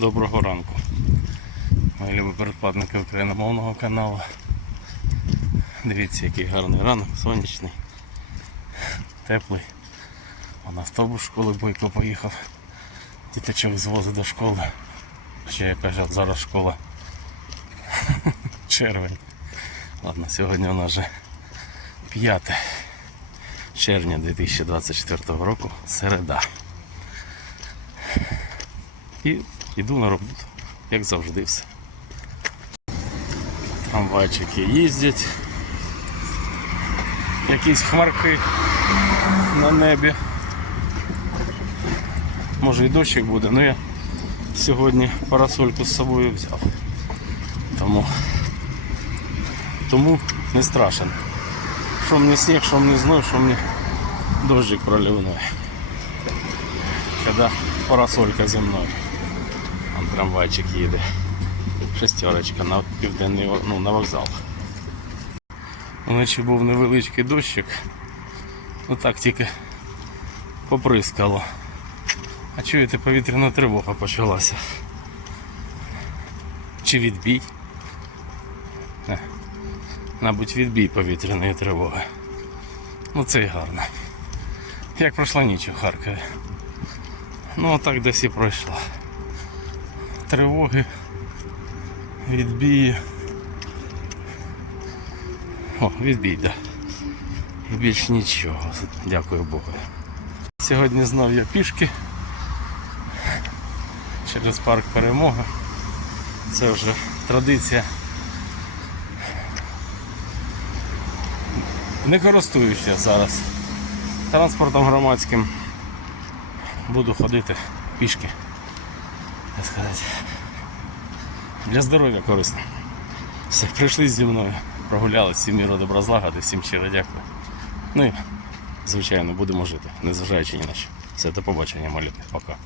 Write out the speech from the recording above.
Доброго ранку. Мої любі передплатники україномовного каналу. Дивіться, який гарний ранок, сонячний, теплий. А на автобус школи бойко поїхав. Діточок звозить до школи. Ще я кажу, зараз школа. Червень. Ладно, сьогодні у нас вже 5 червня 2024 року, середа. І йду на роботу, як завжди все. Трамвайчики їздять. Якісь хмарки на небі. Може і дощик буде, але я сьогодні парасольку з собою взяв. Тому, тому не страшен. Що мені сніг, що мені зной, що мені дождик проливной. Когда парасолька зі мною. Там трамвайчик їде. Шестерочка на південний ну, на вокзал. Вночі був невеличкий дощик. Ну так тільки поприскало. А чуєте, повітряна тривога почалася. Чи відбій? Не. Мабуть, відбій повітряної тривоги. Ну це й гарно. Як пройшла ніч у Харкові. Ну так десь і пройшла. Тривоги, відбії. О, відбій, да. І більш нічого. Дякую Богу. Сьогодні знов я пішки через парк Перемога. Це вже традиція. Не користуюся зараз транспортом громадським. Буду ходити пішки. Так сказати. Для здоров'я корисно. Все, прийшли зі мною, прогулялися, всім міру добра всім щиро дякую. Ну і, звичайно, будемо жити, незважаючи ні на що. Все, до побачення, малюки. Пока.